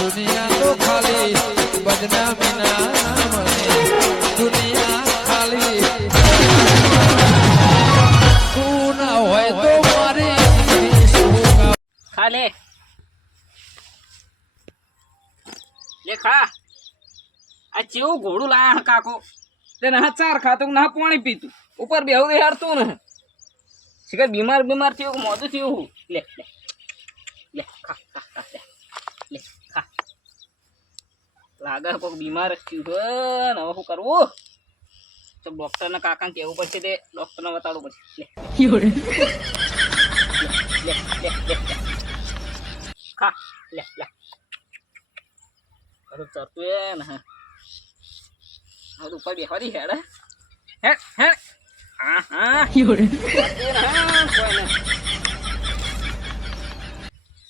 દુનિયા તો ખાલી બદનામી ના નામને દુનિયા ખાલી તું ના હોય તો મારી ખા લે ખા આ ચેવું ઘોડું લાયા કાકો તે ના ચાર ખાતું ના પાણી પીતું ઉપર બેહું હારતું ને શિખર બીમાર થયું મોઢું થયું લે લે લે ખા ખા ખા લે ખા લાગે કોઈક બીમાર થયું હવે શું કરવું તો ડોક્ટરને કાકાને કહેવું પડશે તે ડોક્ટરને બતાડવું પડશે લે લે લે ખા લે લે અરે ચરતું એ ને હવે ઉપર બેહવા દી હેડ હેડ હેડ હા હા કોઈને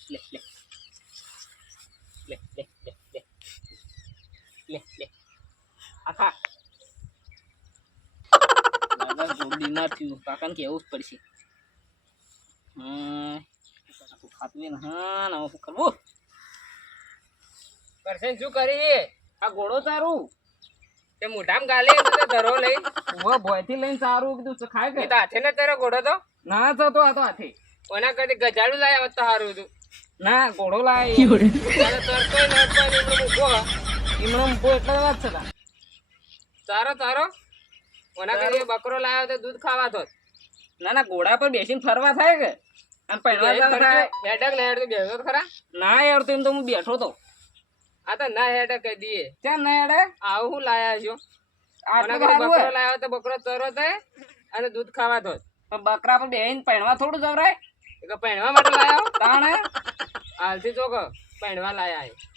લે લે લે લે લે લે લે લે આખા લાગા જો બીમાર થયું કાકાને કેવું જ પડશે ખાતું ને હા ના શું કરવું કરશે શું કરી આ ઘોડો તારું તે મોઢામાં ગાલે તો ધરો લઈ ઉભો ભોયથી લઈને સારું કીધું ખાય કે હાથે ને તારો ઘોડો તો ના તો આ તો હાથે ઓના કરતી ગજાડું લાયા હોત તો સારું હતું ના ઘોડો લાય મૂકો એટલે વાત છે તારો ઓના કરતી બકરો લાવ્યો તો દૂધ ખાવા તો ના ઘોડા પર બેસીને ફરવા થાય કે આમ પહેરવા હેડક લે હેડ બેસો ખરા ના યાર તો એમ તો હું બેઠો તો આ તો ના હેડે કહી દઈએ ક્યાં ના હેડે આવું હું લાયા છો બકરો લાવ્યો તો બકરો ચરો થાય અને દૂધ ખાવા તો બકરા પર બેહીને પહેણવા થોડું જવરાય પહેણવા માટે લાયા તાણે હાલથી ચોક પહેણવા લાયા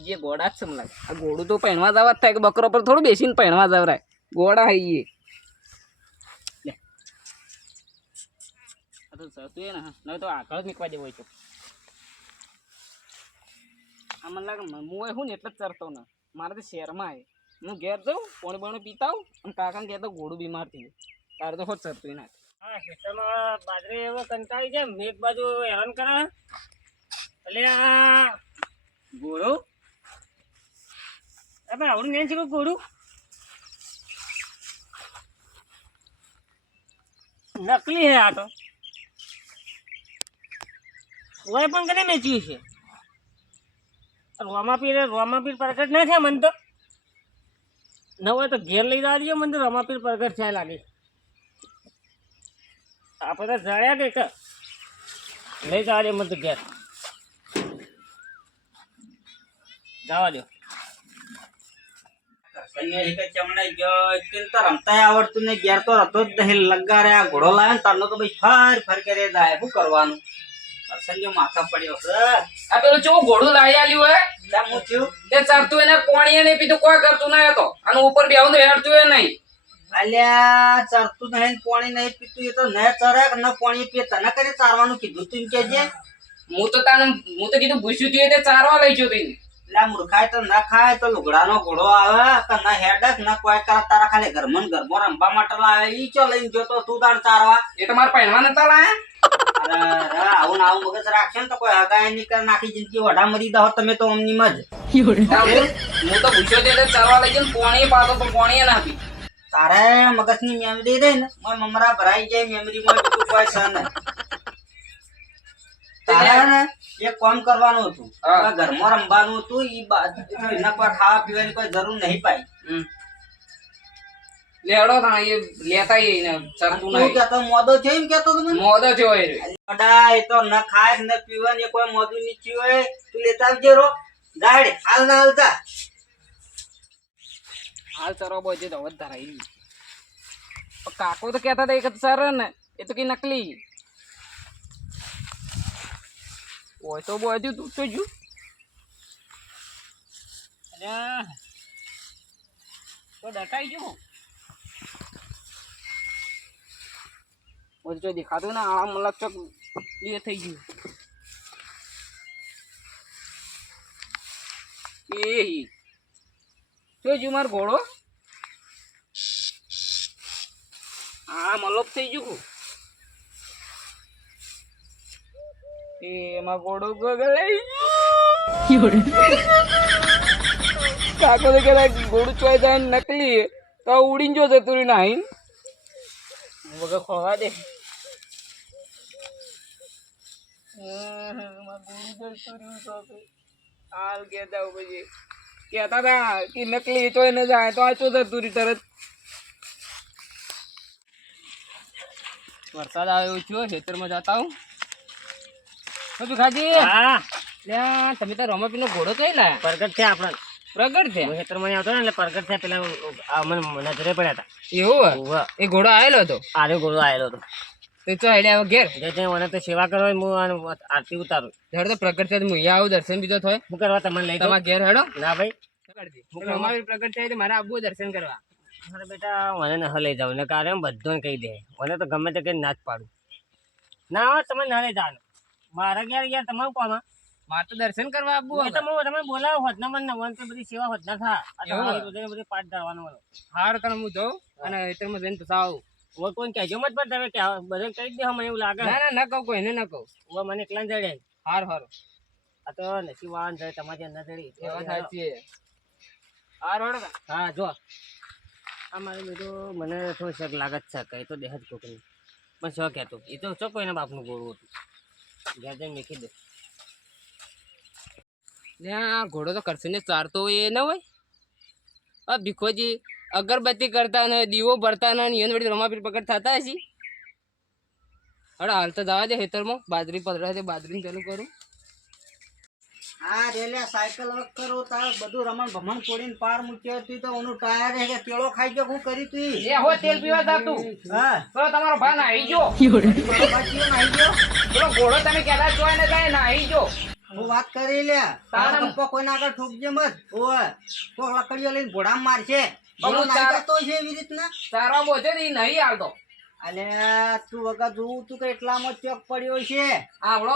જે ગોડા જ છે મને આ ઘોડું તો પહેણવા જવા જ થાય કે બકરો પર થોડું બેસીને પહેણવા જવરાય ગોડા હઈએ ને તો આગળ જ નીકળવા દેવો છો આ મને લાગે હું હું ને એટલે જ ચરતો ને મારે તો શહેરમાં આવે હું ઘેર જાઉં પોણી બોણી પીતા આવું અને કાકાને કહેતો ઘોડું બીમાર થયું તારે તો હોત ચરતું ના હા ખેતરમાં બાજરી એવો કંટાળી જાય એક બાજુ હેરાન કરે એટલે આ ઘોડું આપણે આવડું નહીં છે ઘોડું નકલી હે આ તો કોઈ પણ કને વેચ્યું છે રોમાપીર પ્રગટ ના થયા મને તો ન હોય તો ઘેર લઈ જવા દઈએ મને તો રોમાપીર પ્રગટ થયા લાગે આપણે તો જડ્યા કે લઈ જવા દે મને તો ઘેર જવા દો રમતા આવડતું ને ઘેર તો હતો જ નહીં લગા રે આ ઘોડો લાવે તારનો તો ભાઈ ફર કરે જાય શું કરવાનું સંજો માથા પડ્યો છે આ પેલું ચો ઘોડું લાવી આલ્યું હે હું થયું તે ચરતું એને કોણીએ ને પીધું કોઈ કરતું ના હતો અને ઉપર બેહું તો હેડતું એ નહીં અલ્યા ચરતું નહીં પાણી નહીં પીતું એ તો ન ચરે ન પાણી પીએ તને કરે ચારવાનું કીધું તું કેજે હું તો કીધું ભૂસ્યું તું તે ચારવા લઈ ગયો તું એટલે મૂર્ખાય તો ન ખાય તો લુગડાનો ઘોડો આવે કે ન હેડક ન કોઈ કર તારા ખાલી ઘરમાં રમવા માટે લાવે ઈ ચો લઈને ગયો તો તું તાર ચારવા એ તો મારા પહેણવા નતા લાયા આવું મગજ રાખશે ને તો કોઈ હગાય નીકળ નાખી જિંદગી વઢા મરી દો તમે તો અમની મજ હું તો પૂછ્યો તે ચારવા લઈ ગયો પોણી પાતો તો પોણી નાખી તારે મગજની મેમરી રહી ને મમરા ભરાઈ જાય મેમરી માં બધું કોઈ છે ને તારે ને એક કામ કરવાનું હતું ઘરમાં રમવાનું હતું ઈ એના કોઈ ખાવા પીવાની કોઈ જરૂર નહીં પાઈ લેડો તા એ લેતા એ ને ચરતું નહીં કેતો મોદો છે એમ કેતો તમે મોદો છે ઓય અડા એ તો ન ખાય ન પીવે ને કોઈ મોદું ની ચી હોય તું લેતા આવજે રો ગાડી હાલ ના આવતા હાલ ચરો બોજે તો વધારે આવી કાકો તો કહેતા હતા એક સર ને એ તો કઈ નકલી ઓય તો બોજ્યું તું તો જો અરે તો ડટાઈ ગયો જો દેખાતું ને આ મતલબ ચોક એ થઈ ગયું એ જો મારો ઘોડો આ મલોપ થઈ ગયું એમાં ઘોડો ગગડાઈ કાકો તો કહેતા ઘોડું ચોય જાય નકલી તો ઉડીને જો જતું રહ્યું નાહીન વગર ખોવા દે હાલ કેતા પછી કેતા હતા કે નકલી ચોય ન જાય તો આ ચો જતું રહ્યું તરત વરસાદ આવ્યો છો ખેતરમાં જતા હું ભીખાજી તમે તો રમાપીનો ઘોડો કઈ લાયા પ્રગટ છે આપણા પ્રગટ છે ખેતરમાં આવતો ને એટલે પ્રગટ છે પેલા મને નજરે પડ્યા હતા એવું એ ઘોડો આવેલો હતો ઘોડો આવેલો હતો તો ચો હેડે આવે ઘેર મને તો સેવા કરો હું આરતી ઉતારું હેડ તો પ્રગટ છે હું અહીંયા આવું દર્શન બીજો થાય હું કરવા તમને લઈ તમારા ઘેર હેડો ના ભાઈ રમાપી પ્રગટ છે મારે આવવું દર્શન કરવા અરે બેટા મને ન લઈ જાવ ને કારણ બધું કહી દે મને તો ગમે તે કઈ ના જ પાડું ના તમે ના લઈ જાવ મારા ઘેર યાર તમારું કોમ મારે તો દર્શન કરવા આવવું તમે બોલાવો હોત ને મને વન બધી સેવા હોત ના થા બધી પાઠ ધરવાનો હાર તને હું જાઉં અને ખેતરમાં જઈને પછી આવું હવે કોઈ કહેજો મત પણ તમે બધે કહી દે મને એવું લાગે ના ના કહું કોઈને ના કહું હવે મને એકલા જડે હાર હાર આ તો નસીબ વાળા જડે તમારી અંદર જડી એવા સાચી હાર હોડ હા જો અમારે બધું મને થોડું શક લાગત છે કઈ તો દેહ જ કોકની પણ શક હતું એ તો ચોખ્ખો એના બાપનું ગોળું હતું જ્યાં જઈને મેકી દે ત્યાં ઘોડો તો કરશે ને ચારતો હોય એ ન હોય આ ભીખોજી અગરબત્તી કરતા ને દીવો ભરતા ને એને વળી રમાપીર પકડ થતા હશે હવે હાલ તો જવા દે ખેતરમાં બાજરી પધરા છે બાજરી ચાલુ કરું હા રેલે સાયકલ વક કરો તાર બધું રમણ ભમણ છોડીને પાર મૂક્યો તું તો ઓનું ટાયર હે કે તેળો ખાઈ ગયો હું કરી તું એ હો તેલ પીવા જાતું હા તો તમારો ભા નાઈ ગયો બાકી નાઈ ગયો પેલો ઘોડો તમે કેલા જોઈ ને જાય નાઈ ગયો હું વાત કરી લે તારા પપ્પા કોઈના આગળ ઠોકજે મત ઓય કોક લકડીઓ લઈને ઘોડા મારશે બહુ નાઈ તો છે એવી રીતના તારા બોજે નહીં આવતો અલે તું વગર જોવું તું કે એટલામાં ચોક પડ્યો છે આવડો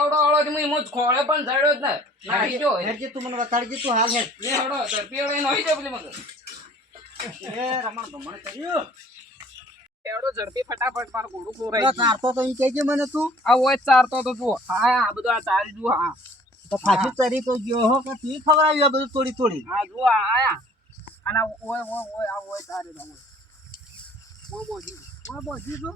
હું એમ જ ખોળે પણ જડ્યો જ ને નાખી જો હેરજે તું મને બતાડજે તું હાલ હે લે હડો તરપીઓ લઈને આવી જાવ પેલી મગર એ રમણ ભમણ કર્યું એવડો ઝડપી ફટાફટ માર ઘોડું ખોરાય ચારતો તો ઈ કહેજે મને તું આ ઓય ચારતો તો તું હા આ બધું આ ચારી જુ હા તો પાછી તરી તો ગયો હો કે તું ખવરાવ્યું આ બધું તોડી હા જો આયા અને ઓય આ ઓય ચારે ઓય બોજી તો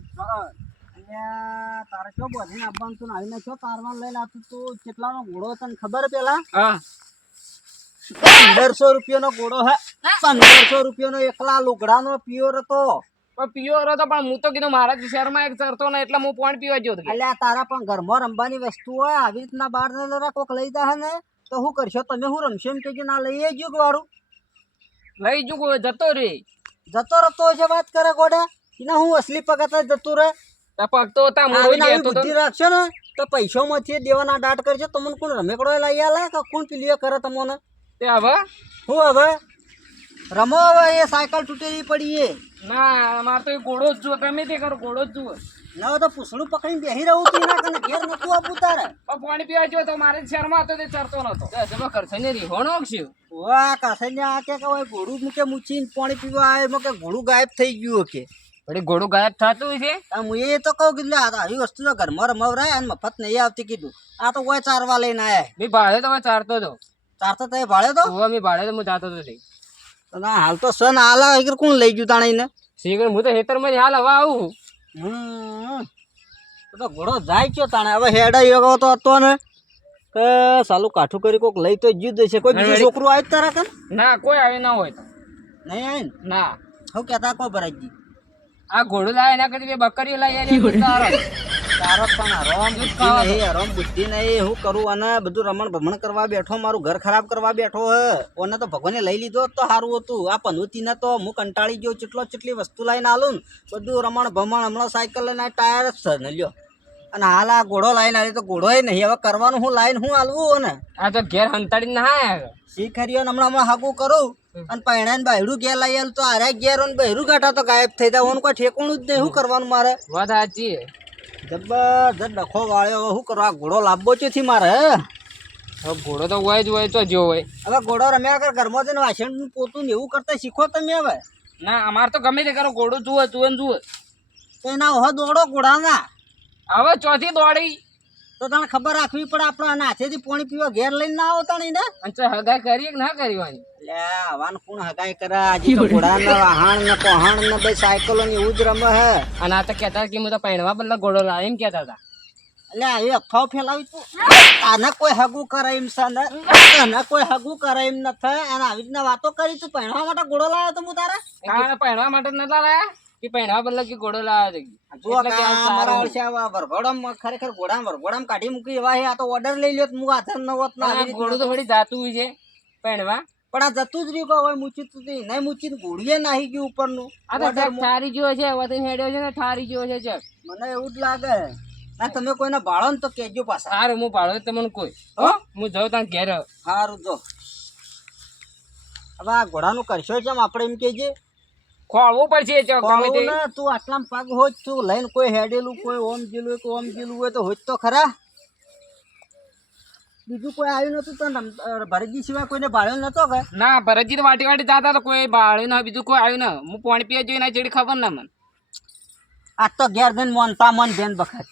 અહીંયા તારે શું બોજીને આપવાનું તું આવીને છો તારવાનું લઈને આવતું તું કેટલાનો ઘોડો તને ખબર પેલા હા 1500 રૂપિયાનો ઘોડો હે 1500 રૂપિયાનો એકલા લુગડાનો પ્યોર હતો પણ પ્યોર હતો પણ હું તો કીધું મારા શહેરમાં એક ચરતો ને એટલે હું પોઈન્ટ પીવા ગયો એટલે તારા પણ ઘરમાં રમવાની વસ્તુ હોય આવી રીતના બહાર ને કોક લઈ દે ને તો શું કરશો તમે હું રમશો એમ કે ના લઈ જુગ વાળું લઈ જુગ જતો રતો છે વાત કરે ગોડા એના હું અસલી પગત જતું રહે પગ તો બુદ્ધિ રાખશો ને તો પૈસામાંથી દેવાના દાટ કરજો તમને કોણ રમેકડો લઈ આલે કે કોણ પીલીઓ કરે તમને તે હવે હું હવે રમો હવે એ સાયકલ તૂટેલી પડી ના મારે તો ઘોડો જ જુઓ ગમે તે કરો ઘોડો જ જુઓ ના તો પૂછડું પકડીને બેસી રહું તું ના કને ઘેર નતું આપું તારે પાણી પીવા જો તો મારે શહેરમાં હતો તે ચરતો નતો જમા કરશે ને રીહોણો છે વાહ કરશે ને આ કે હોય ઘોડું મૂકે મૂચીને પાણી પીવા આવે કે ઘોડું ગાયબ થઈ ગયું કે વળી ઘોડું ગાયબ થતું છે હું એ તો કહું કીધું આ આવી વસ્તુ તો ઘરમાં રમવરાય અને મફત નહીં આવતી કીધું આ તો કોઈ ચારવા લઈને આયા મેં ભાડે તો ચારતો હતો ચારતો તો ભાડે તો મેં ભાડે તો હું જાતો હતો ના હાલ તો સન હાલ કોણ લઈ ગયું તાણે ને શીખર હું તો ખેતરમાં હાલ હવે આવું તો ઘોડો જાય છે તાણે હવે હેડા એવો તો હતો ને કે સાલું કાઠું કરી કોક લઈ તો જીવ દેશે કોઈ બીજું છોકરું આવે તારા કન ના કોઈ આવે ના હોય તો નહીં આવે ના હું કહેતા કો ભરાજી આ ઘોડું લાવે એના કરતી બકરીઓ લાવી તારો પણ હરામ બુદ્ધિ નહીં હું કરું અને બધું રમણ ભમણ કરવા બેઠો મારું ઘર ખરાબ કરવા બેઠો હે ઓને તો ભગવાને લઈ લીધો તો સારું હતું આ પનોતીને તો હું કંટાળી ગયો ચેટલી વસ્તુ લઈને આલું ને બધું રમણ ભમણ હમણાં સાયકલ લઈને ટાયર જ છે ને લ્યો અને હાલ આ ઘોડો લાઈને આવી તો ઘોડો નહીં હવે કરવાનું હું લાઈને હું હાલવું ને આ તો ઘેર હંતાડી ના શીખરીઓ હમણાં હાગું કરું અને પૈણાને બહેરું ઘેર લઈ આવું તો આરે ઘેર બહેરું ગાઠા તો ગાયબ થઈ જાય ઓન કોઈ ઠેકોણું જ નહીં શું કરવાનું મારે વાત સાચી જબરજસ્ત ડખો વાળ્યો શું કરવા ઘોડો લાવવો ચોથી મારે હવે ઘોડો તો હોય જ હોય તો જો હોય હવે ઘોડો રમ્યા કર ઘરમાં જઈને વાસણ પોતું ને એવું કરતા શીખો તમે હવે ના અમારે તો ગમે તે કરો ઘોડો જુએ તો એના હો દોડો ઘોડા ના હવે ચોથી દોડી તો તને ખબર રાખવી પડે આપણે નાચેથી પાણી પીવા ઘેર લઈને ના આવતા નહીં ને અને તો હગાઈ કરી કે ના કરી હોય લે આવાન કોણ હગાઈ કરે આજે તો ઘોડા વાહણ ને કોહણ ને બે સાયકલો ને એવું જ રમે હે અને આ તો કહેતા કે હું તો પહેણવા બદલા ઘોડો લાવે એમ કહેતા હતા. એટલે આવી અફવાઓ ફેલાવી તું આને કોઈ હગું કરે એમ છે ને આને કોઈ હગું કરે એમ નથી અને આવી રીતના વાતો કરી તું પહેરવા માટે ઘોડો લાવ્યો તો હું તારા કાં પહેણવા માટે જ નતા લાયા કે પહેણવા બદલા કે ઘોડો લાવ્યો હતો. જો મારા વર્ષે વરઘોડામાં ખરેખર વરઘોડામાં કાઢી મૂકી એવા હે આ તો ઓર્ડર લઈ લ્યો તો હું હાથર ન હોત ના આવી ઘોડું તો થોડી જાતું હોય છે પહેણવા. પણ આ જતું જ રહ્યું કે હવે મૂચી તું નહીં મૂચી ઘોડીએ નાહી ગયું ઉપરનું આ તો જગ ઠારી જેવો છે વતન હેડ્યો છે ને ઠારી જેવો છે જગ. મને એવું જ લાગે ના તમે કોઈને ભાળો ને તો કેજો પાછા સારું હું ભાડો તમને કોઈ હો હું જાઉં ત્યાં ઘેર. સારું જો હવે આ ઘોડાનું કરશો છે આપણે એમ કેજે ખોળવું પડશે ગમે તે. ખોળવું ને તું આટલામાં પગ હોજ તું લઈને કોઈ હેડેલું કોઈ ઓમ જેલું કોઈ ઓમ જેલું હોય તો હોજ તો ખરા બીજું કોઈ આવ્યું નતું તો ભરતજી સિવાય કોઈને ભાળ્યો નતો કે ના ભરતજી તો વાટી વાટી જાતા તો કોઈ ભાડ્યું ના બીજું કોઈ આવ્યું ના. હું પાણી પીવા જોઈને જેડી ખબર ના મને. આ તો ઘેર જઈને મોનતા મન બેન બખત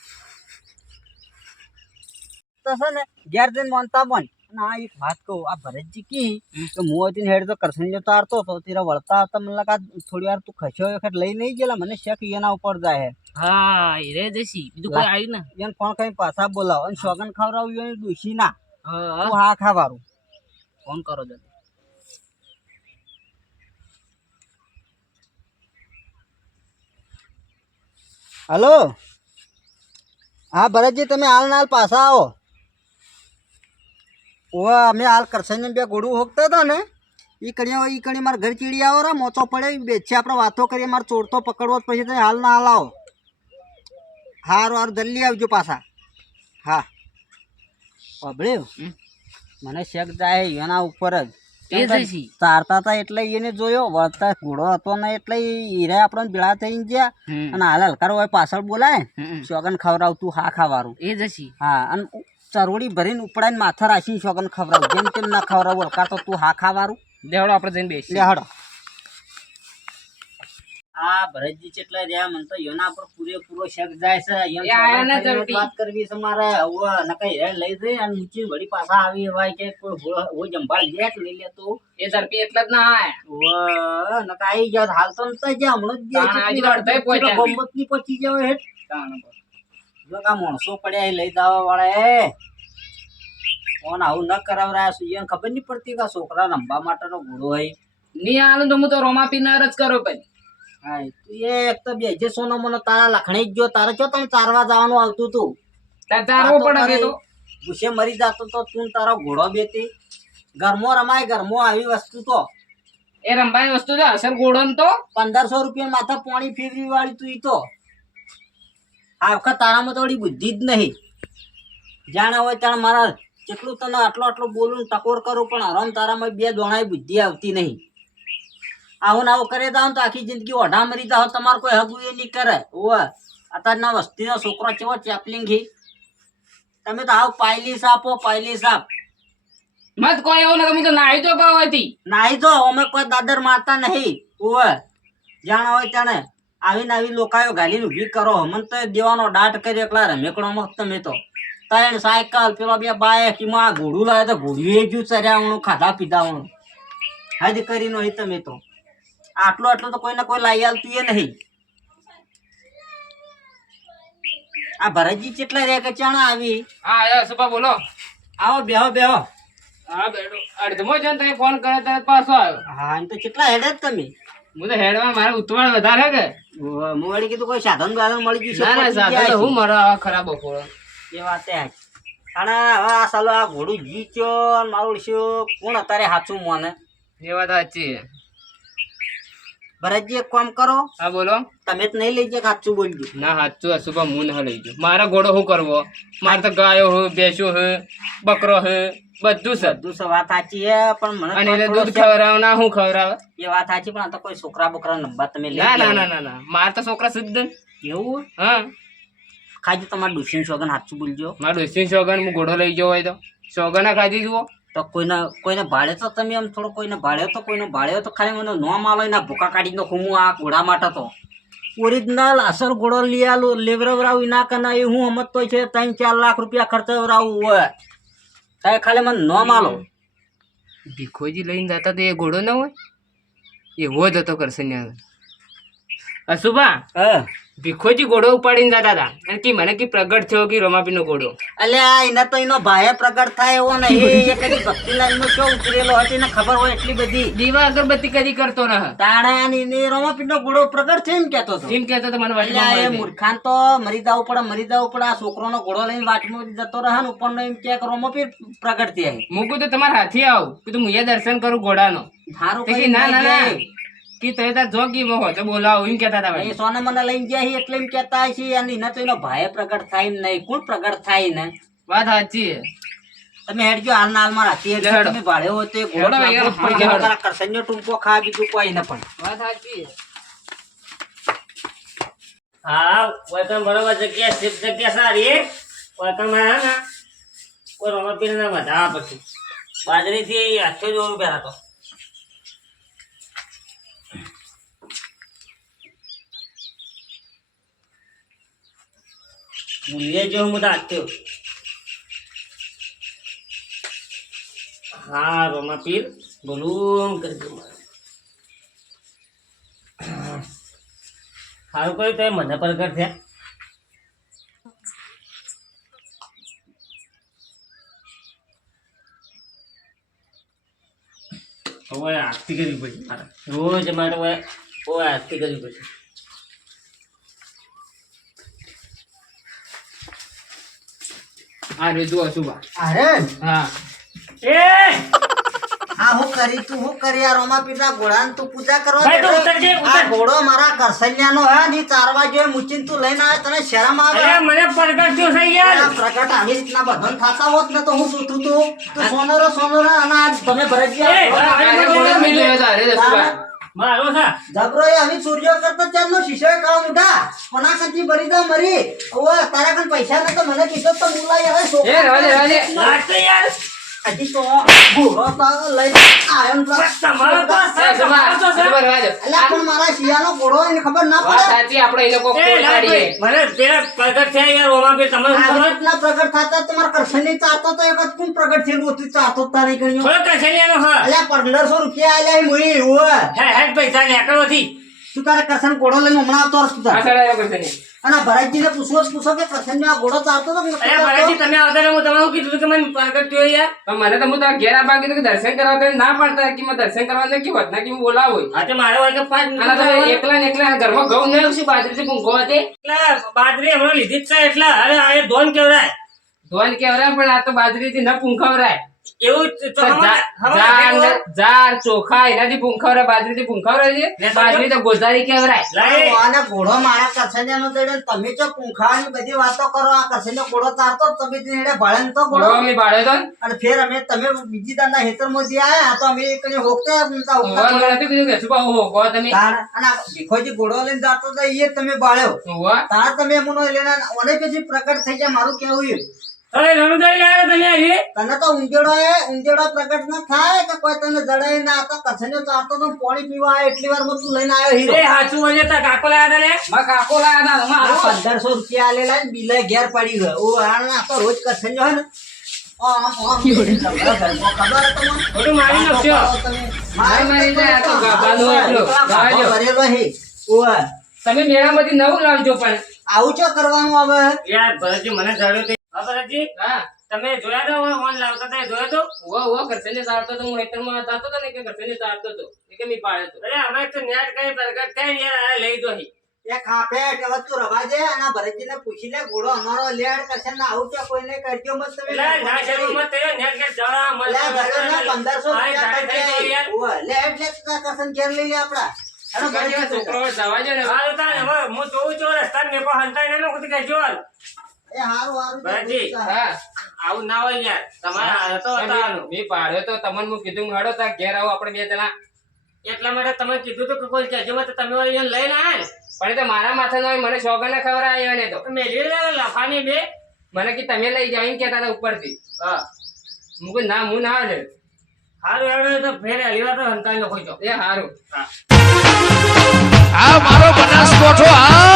તો છે ને ઘેર જઈને મોનતા મન અને આ એક વાત કહું આ ભરતજી કી તો મોતી હેડ તો કરસન તારતો તો તેરા વળતા હતા મને લાગા થોડી વાર તું ખસ્યો વખત લઈ નહીં ગયેલા મને શેક એના ઉપર જાય હા એ રે જશી બીજું કોઈ આવ્યું ના. એને ફોન કરીને પાછા બોલાવો અને સોગન ખવડાવ્યું એને દુશી ના હા તું હા ખાવાનું ફોન કરો જલ્દી. હલો હા ભરતજી તમે હાલ ના હાલ પાછા આવો ઓવા અમે હાલ કરસન બે ગોળું હોકતા હતા ને ઈ કણી મારા ઘર ચીડી આવો રા મોચો પડે બેચે આપણે વાતો કરીએ મારે ચોરતો પકડવો જ પછી તમે હાલ ના હાલ આવો હારું હારું જલ્દી આવજો પાછા હા અભળ્યું મને શેક જાય એના ઉપર જ તારતા હતા એટલે એને જોયો વળતા ઘોડો હતો ને એટલે હીરા આપણને ભેળા થઈને ગયા અને હાલ હલકારો હોય પાછળ બોલાય સોગન ખવડાવતું હા ખાવાનું એ જશી હા અને ચરોડી ભરીને ઉપડાઈને માથા રાખીને સોગન ખવડાવું જેમ તેમ ના ખવડાવું હલકાર તો તું હા ખાવાનું દેવડો આપણે જઈને બેસી લે હડો આ ભરતજી કેટલા રહ્યા મને તો એના પર પૂરેપૂરો શક જાય છે વાત કરવી છે મારે હવે નકઈ હેડ લઈ જઈ અને ઊંચી વળી પાછા આવી હોય કે કોઈ જંભાળ લે લઈ લે તો એ ઝડપી એટલે જ ના આયા. નકા આવી જાવ હાલ તો નતા ગયા હમણાં જ ગમત ની પચી જાવ હેઠ જો કા માણસો પડ્યા એ લઈ દાવા વાળા કોણ આવું ન કરાવરાયા છે એને ખબર નહીં પડતી કે છોકરા રમવા માટેનો ઘોડો હોય ની આલું તો હું તો રોમા પીનાર જ કરો ભાઈ. હા એક તો બે જે સોનો મને તારા લખણી જ જો તારે જો તમે ચારવા જવાનું આવતું તું તાર ચારવો પડે કે તો ભૂસે મરી જતો તો તું તારો ઘોડો બેતી ઘરમો રમાય ઘરમો આવી વસ્તુ તો એ રંભાઈ વસ્તુ છે અસર ઘોડો ને તો 1500 રૂપિયા માથા પાણી ફેરવી વાળી તું ઈ તો આ વખત તારામાં થોડી બુદ્ધિ જ નહીં જાણે હોય ત્યાં મારા જેટલું તને આટલો બોલું ટકોર કરું પણ હરામ તારામાં બે દોણાય બુદ્ધિ આવતી નહીં આવું આવું કરે જાવ તો આખી જિંદગી ઓઢા મરી જાવ તમારે કોઈ હગું એ નહીં કરે ઓવા અત્યારના વસ્તીનો છોકરો કેવો ચેપલિંગ ઘી તમે તો આવ પાયલી સાપ મત કોઈ એવું નથી તો નાહી તો કહો હતી નાહી તો અમે કોઈ દાદર મારતા નહીં ઓવા જાણ હોય ત્યાં આવીને આવી લોકાયો ગાલીને ઊભી કરો મને તો દેવાનો દાટ કર્યો એકલા રમેકડોમાં તમે તો ત્રણ સાયકલ પેલો બે બાઇક એમાં ઘોડું લાવે તો ઘોડું એ જ્યું ચર્યાવણું ખાધા પીધાવણું હજ કરીને હોય તમે તો આટલો તો કોઈને કોઈ લાઈ આવતું એ નહીં આ ભરતજી કેટલા રે કે ચાણા આવી હા એ સુપા બોલો આવો બેહો હા બેડો અડધમો જન તમે ફોન કરે ત્યારે પાછો આવ્યો. હા એમ તો કેટલા હેડે જ તમે હું તો હેડવા મારે ઉતવાળ વધારે કે હું વળી કીધું કોઈ સાધન બાધન મળી ગયું ના ના સાધન તો હું મારો આવા ખરાબ બપોરો એ વાત અને હવે આ સાલો આ ઘોડું જીચ્યો મારું શું કોણ અત્યારે સાચું મને એ વાત સાચી ભરતજી એક કામ કરો હા બોલો તમે જ નહીં લઈ જાય સાચું બોલજો ના સાચું સુપા હું ના લઈ ગયો મારા ઘોડો શું કરવો મારે તો ગાયો હે ભેંસો હે બકરો હે બધું છે બધું છે વાત સાચી હે પણ મને અને એટલે દૂધ ખવડાવ ના હું ખવડાવે એ વાત સાચી પણ આ તો કોઈ છોકરા બોકરા નંબર તમે લઈ ના જાઓ. ના ના ના મારે તો છોકરા શુદ્ધ એવું હા ખાજો તમારે ડુસીન સોગન સાચું બોલજો મારું ડોસી સોગન હું ઘોડો લઈ ગયો હોય તો સોગન ખાધી જુઓ તો કોઈને ભાડે તો તમે એમ થોડો કોઈને ભાડ્યો તો ખાલી મને નો માલો એના ભૂકા કાઢી નાખું હું આ ઘોડા માટે તો ઓરિજિનલ અસલ ઘોડો લઈ આલું લેવરાવું ના કના એ હું સમજતો છે 3-4 લાખ રૂપિયા ખર્ચવરાવું હોય તારે ખાલી મને ન માલો ભીખોજી લઈને જતા તો એ ઘોડો ના હોય એવો જ હતો કરસન્યા અશુભા હા ભીખોજી ઘોડો ઉપાડીને જતા હતા અને કે મને કે પ્રગટ થયો કે રમાપીનો ઘોડો અલ્યા એના તો એનો ભાઈ પ્રગટ થાય એવો નહીં એ કદી ભક્તિ લાઈન નો ઉતરેલો હોય એને ખબર હોય એટલી બધી દીવા અગરબત્તી કદી કરતો ન તાણા રોમાપીનો ઘોડો પ્રગટ થયો એમ કેતો હતો એમ કહેતો તો મને અલ્યા એ વાટમાં મૂર્ખાન તો મરી જવું પડે આ છોકરોનો ઘોડો લઈને વાટમાં જતો રહે ને ઉપરનો એમ કે રોમાપીર પ્રગટ થયા મૂકું તો તમારા હાથી આવું કે તું મુએ દર્શન કરું ઘોડાનો થારું તો કે ના ના ના કે તો તાર જો કી મો તો બોલાવો એમ કહેતા હતા એ ભાઈ સોના મને લઈને ગયા છે એટલે એમ કેતા છે અને એના તો એનો ભાઈ પ્રગટ થાય એમ નહીં કોણ પ્રગટ થાય ને વાત સાચી છે. તમે હેડજો હાલના હાલમાં રાખી હેડજો. હેડો. તમે ભાડે હો તે હેડો ભાઈ, હેડો. હેડો. કરસનનો ટૂંકો ખા બીજું કોઈ ન પણ વાત સાચી છે. હા વળકણ બરોબર જગ્યા શિપ જગ્યા સારી વળકણમાં હે ને કોઈ રમતપીર ના વધાવા પછી બાજરીથી 800 જેવું રૂપિયા હતો મૂલ્ય જેવું બધા 800 હા રમાપીર બોલું કરજો સારું કર્યું તો મને પ્રગટ થયા હવે આરતી કરવી પડશે મારે રોજ મારે હવે આરતી કરવી પડશે આ રીતુ અશુભા અરે હા એ આ હું કરી તું હું કરી આ રોમાપીરના ઘોડાની તું પૂજા કરવા ભાઈ, તું બેઠો? ઉતરજે, આ ઉતર. ઘોડો મારા કરસન્યાનો હે ની ચારવા જોઈએ મુચીને તું લઈને આવે તને શરમ આવે અરે મને પ્રગટ થયો છે યાર આ પ્રગટ આવી રીતના બધન થાતા હોત ને તો હું સૂતું તું સોનરો અને આજ તમે ભરજિયા એ, ઘોડા આ લઈને ઘોડો મિલ્યો હતો, અરે અશુભા. મારો છે જબરો એ આવી સૂર્ય કરતા ચાલનો શીશો કાળો મોટા પનાકતી ભરી દો મરી ઓ તારા કન પૈસા ન તો મને કીધો તો મુલાઈ હવે એ છોકરા રવા દે લાગ તો યાર હજી તો ઘોડો તો લઈને આયો ને પેલા- તમારો તો અશુભા, અશુભા રવા દે. અલ્યા પણ મારા શિયાનો ઘોડો એને ખબર ના વાત પડે સાચી આપણે એ લોકો એ ખોટ લાગ પાડીએ. મને પેલા પ્રગટ થયા યાર ઓમાપીર તમે શું આ કરો રીતના પ્રગટ થતા તમારા કરશનની ચારતો તો એક જ કોણ પ્રગટ થયેલું હતું ચારતો જ તારી ગણ્યો થોડો કસેલિયાનો હા અલ્યા 1500 રૂપિયા આલ્યા એ મુઈ ઓય હે પૈસા લેકડોથી તું તારે કરશન ઘોડો લઈને હમણાં આવતો રસ તું આ તારે. સડાયો કરશે નહીં. અને ભરતજીને પૂછો કે કરશનને આ ઘોડો ચારતો તો કે નતો અરે ચારતો? ભરતજી તમે આવતા રહો તમે શું કીધું કે મને પ્રગટ થયો યાર પણ મને તો હું તારા ઘેર આ બાકી તો દર્શન કરવા તો ના પાડતા કે મેં દર્શન કરવા નથી હોત ના કે હું બોલાવો હા તો મારે વાગે 5 અને તમે એકલા ને એકલા ઘરમાં ઘઉં ન આવશે બાજરીથી ભૂંગો હતી એટલે બાજરી હમણાં લીધી જ છે એટલે અરે આ એ ધોન કેવડાય ધોન કેવરાય પણ આ તો બાજરીથી ન પૂંખવરાય એવું તો જાર ચોખા એનાથી પૂંખવરાય બાજરીથી પૂંખવરાય છે લે, બાજરી તો ગોધારી કેવરાય લાય અને ઘોડો મારા કરશનનો દડે ને તમે ચો પૂંખાવાની બધી વાતો કરો આ કરશનનો ઘોડો ચારતો જ તમે તેને ભાળે ને તો ઘોડો અમે ભાડે તો અને ફેર અમે તમે બીજી દાના હેતરમાં જે આયા તો અમે કને હોકતા ઉનતા હોવા મને નથી કીધું કે શું કહું હોગો તમે તાણ અને આ ભીખોજી ઘોડો લઈને જાતો તો એ તમે બાળ્યો હોવા તાર તમે એમનો લઈને ઓને પછી પ્રગટ થઈ જાય મારું કેવું એ અરે રણુદાઈ લાવ્યો તમે આવી તને તો ઊંધેડો પ્રગટ ના થાય કે કોઈ તને જડાય ના તો કચ્છને ચારતો તો પાણી પીવા આવે એટલી વાર તું લઈને આવ્યો હીરો એ હાચું બોલે તા કાકો લાવ્યા તા લે માં કાકો લાયા હતા આ અમારો 1500 રૂપિયા આલેલા ને બિલે ઘેર પડી ગયો ઓ આ તો રોજ કચ્છને હોય ને ખબર તમને બધું મારી નાખશો મારી જાય આ તો ગાભાનો એટલો. ગાજો. ભરેલો હે ઓય તમે મેળામાંથી નવું લાવજો પણ આવું ચો કરવાનું હવે યાર ભરતજી મને જડ્યો તે હા ભરતજી હા તમે જોયા તો ઓન લાવતા તા જોયો તો હોવા કરશે ને ચારતો તો હું હેતરમાં જતો હતો ને કે કરશે ને ચારતો તો એ કે મેં પાડ્યો તો અરે અમે તો નેટ કઈ પ્રગટ થાય યાર આ લઈ દો હી એ ખાપે કે તું રવા દે અને ભરતજીને પૂછી લે ઘોડો અમારો લેડ કરશે ને આવું કે કોઈને કરજો મત તમે એટલે ના શરૂ મત થયો નેટ કે જવા લે ભર્યો ને 1500 યાર રૂપિયા ઓય લે એટલે કરશન ઘેર લઈ લે આપડા અરે ભરતજી છોકરો જવા દે ને હાલ તા હવે હું જોઉં છું રસ્તા ને કો હંતાઈ ને કુતી કે જોલ એ હારું ભરતજી. હા આવું ના હોય યાર તમારા હતો હતાનું મેં પાડ્યો તો તમને હું કીધું હું હેડો તા ઘેર આવો આપણે બે જણા એટલા માટે તમે કીધું તો કે કોઈ કહેજો મત તમે અહીંયા લઈને આયા ને પણ એ તો મારા માથે નો હોય, મને શોગન ને ખબર આવ્યો ને તો મેલી લે લફાની બે મને કે તમે લઈ જાઓ એમ કહેતા હતા ઉપરથી હા હું કહું ના હું ના આવે હારું એવડે તો ફેર હલીવા તો હંતાઈ નો કોઈ તો એ સારું હા આ મારો બનાસકોઠો આ